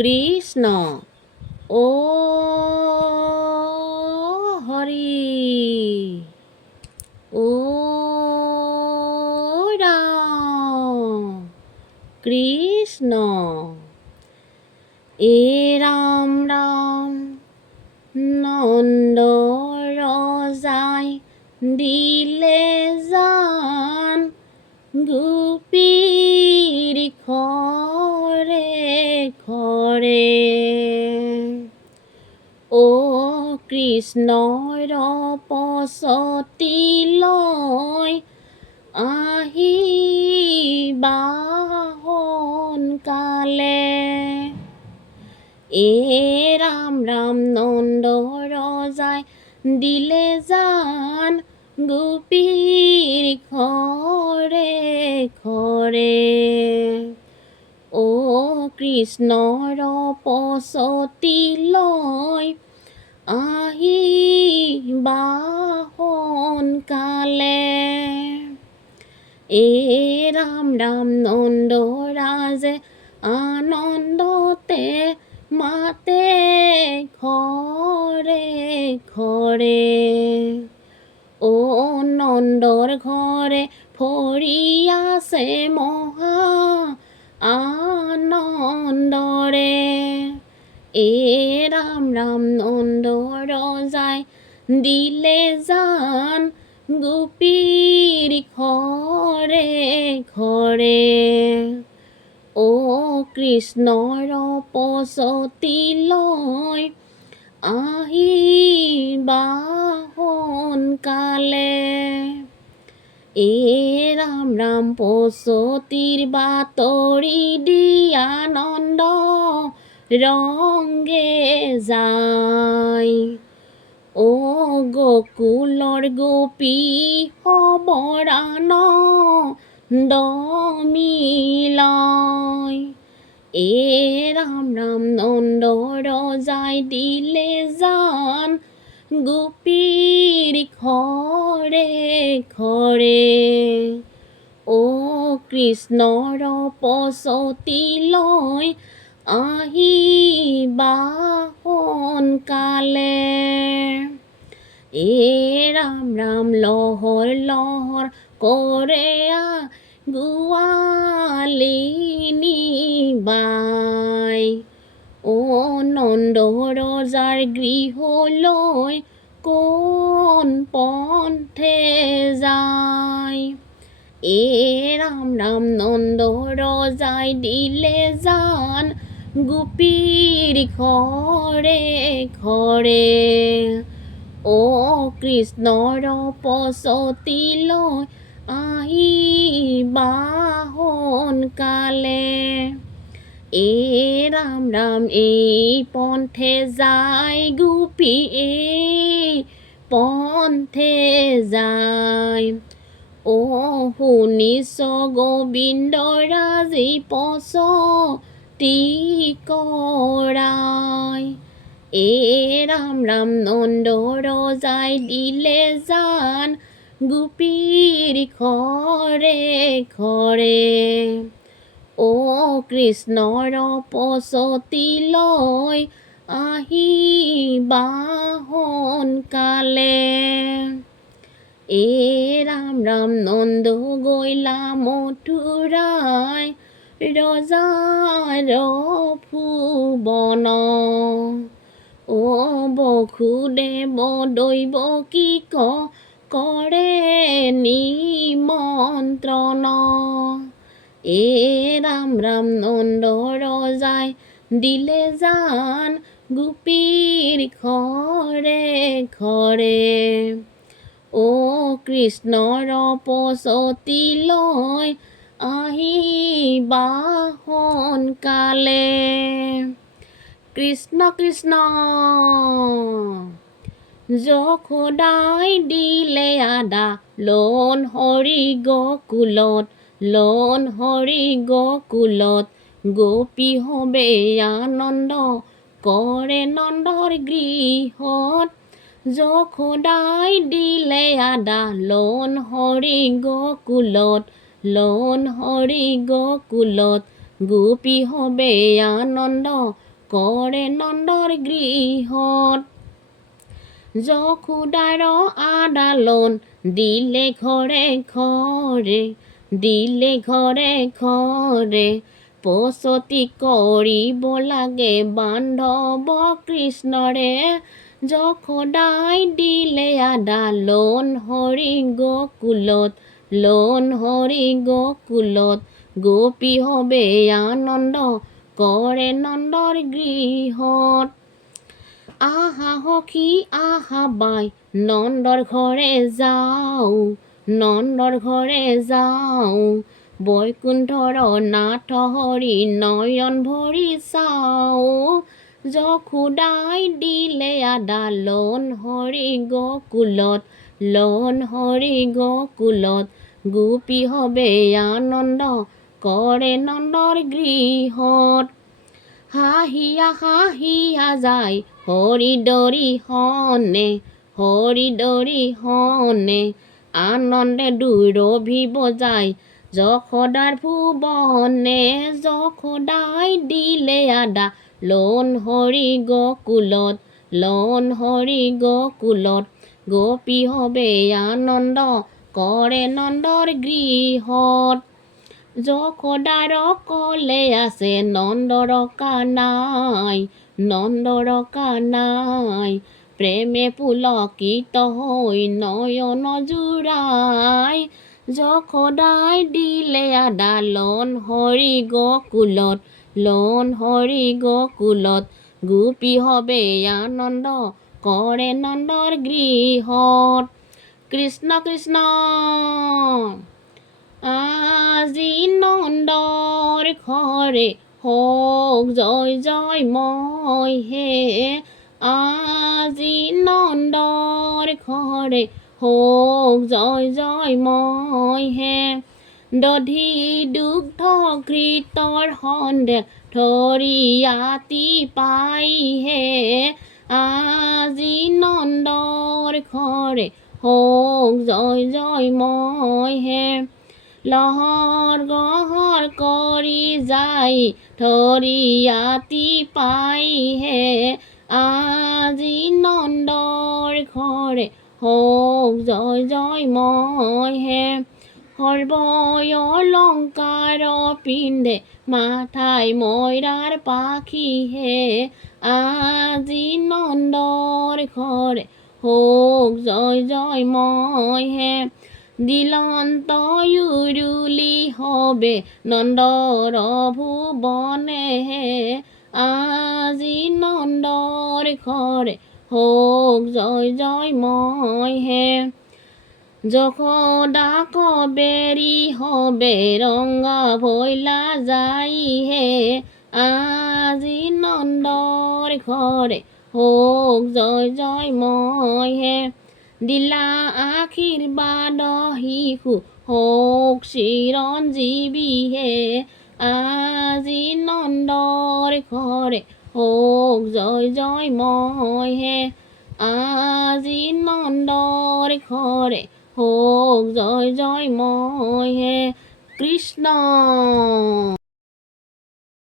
কৃষ্ণ ও হৰি ও ৰাম কৃষ্ণ এ ৰাম ৰাম নন্দ ৰজাই দিলে জান গোপীৰ খৰে খৰে ও কৃষ্ণৰ পছতি লৈ আহিবা সোনকালে এ ৰাম ৰাম নন্দ ৰজাই দিলে জান গোপীৰ খৰে খৰে ও কৃষ্ণৰ পছতি লৈ আহিবা সোনকালে এ ৰাম ৰাম নন্দ ৰাজে আনন্দতে মাতে ঘৰে ঘৰে ও নন্দৰ ঘৰে ভৰি আছে মহা আনন্দৰে এ ৰাম ৰাম নন্দ ৰজাই দিলে জান গোপীৰ ঘৰে ঘৰে ও কৃষ্ণৰ পছতি লৈ আহিবা সোনকালে এ ৰাম ৰাম পছতিৰ বাতৰি দিয়া নন্দ ৰংগে যায় ও গোকুলৰ গোপী সবৰান দমিলাই এ ৰাম ৰাম নন্দ ৰজাই দিলে জান গোপীৰ ঘৰে ঘৰে ও কৃষ্ণৰ পছতি লৈ আহিবা সোনকালে এ ৰাম ৰাম লহৰ লহৰ কৰে গোৱালিনী বাই ও নন্দ ৰজাৰ গৃহলৈ কোন পন্থে যায় এ ৰাম ৰাম নন্দ ৰজাই দিলে জান গোপীৰ ঘৰে ঘৰে ও কৃষ্ণৰ পছতি লৈ আহিবা সোনকালে এ ৰাম ৰাম এই পন্থে যায় গোপী এই পন্থে যায় ও শুনিছ গোবিন্দ ৰাজি পছতি কৰাই এ ৰাম ৰাম নন্দ ৰজাই দিলে জান গোপীৰ ঘৰে ঘৰে ও কৃষ্ণৰ পছতি লৈ আহিবা সোনকালে এ ৰাম ৰাম নন্দ গৈলা মথুৰাই ৰজাৰ ভুৱন ও বসুদেৱ দৈৱকী কৰে নিমন্ত্ৰণ এ ৰাম ৰাম নন্দ ৰজাই দিলে জান গোপীৰ ঘৰে ঘৰে ও কৃষ্ণৰ পছতি লৈ আহিবা সোনকালে কৃষ্ণ কৃষ্ণ যশোদাই দিলে আদা লোন হৰি গকুলত লোন হৰি গকুলত গোপী হবে আনন্দ কৰে নন্দৰ গৃহত যশোদাই দিলে আদা লোন হৰি গকুলত লোন হৰি গকুলত গোপী হবে আনন্দ কৰে নন্দৰ গৃহত। যশোদাৰ আদালন দিলে ঘৰে ঘৰে, দিলে ঘৰে ঘৰে, পচতি কৰিব লাগে বান্ধৱ কৃষ্ণৰে। যশোদাই দিলে আদালন হৰি গকুলত, লোন হৰি গকুলত, গোপী হবে আনন্দ কৰে নন্দৰ গৃহত। আহা সখী আহা বাই নন্দৰ ঘৰে যাওঁ, নন্দৰ ঘৰে যাওঁ, বৈকুণ্ঠৰ নাথ হৰি নয়ন ভৰি চাওঁ। যশোদাই দিলে আদালন হৰি গকুলত, লোন হৰি গকুলত, গোপী হবে আনন্দ কৰে নন্দৰ গৃহত। হাঁহিয়া যায় হৰি দৰিহনে, হৰি দৰিহনে, আনন্দে দুৰভি বজায় যশোদাৰ ভুৱনে। যশোদাই দিলে আদালন হৰি গকুলত, লোন হৰি গকুলত, গোপী হবে আনন্দ কৰে নন্দৰ গৃহত। যশোদাৰ কলে আছে নন্দৰ কানাই, নন্দৰ কানাই, প্ৰেমে পুলকিত হৈ নয়ন জুৰাই। যশোদাই দিলে আদালন হৰি গকুলত, লোন হৰি গকুলত, গোপী হবে আনন্দ কৰে নন্দৰ গৃহত। কৃষ্ণ কৃষ্ণ আজি নন্দৰ ঘৰে হওক জয় জয়ময় হে, আজি নন্দৰ ঘৰে হওক জয় জয়ময় হে। দধি দুগ্ধ ঘৃতৰ সন্দেহ ধৰিয়াতি পাই হে, আজি নন্দৰ ঘৰে হওক জয় জয়ময় হে। লহৰ গহৰ কৰি যাই ধৰিয়াতি পাই হে, আজি নন্দৰ ঘৰে হওক জয় জয়ময় হে। সৰ্বই অলংকাৰ পিন্ধে মাথাই ময়ৰাৰ পাখি হে, আজি নন্দৰ ঘৰে হওক জয় জয়ময় হে। দিলন্ত উৰুলি হবে নন্দৰ ভুৱনে হে, আজি নন্দৰ ঘৰে হওক জয় জয়ময় হে। যশোদা কবেৰী হবে ৰঙা ভৈলা যাই হে, আজি নন্দৰ ঘৰে হওক জয় জয়ময় হে। দিলা আশীৰ্বাদ শিশু হওক চিৰঞ্জীৱী হে, আজি নন্দৰ ঘৰে হওক জয় জয়ময় হে, আজি নন্দৰ ঘৰে হওক জয় জয়ময় হে। কৃষ্ণ।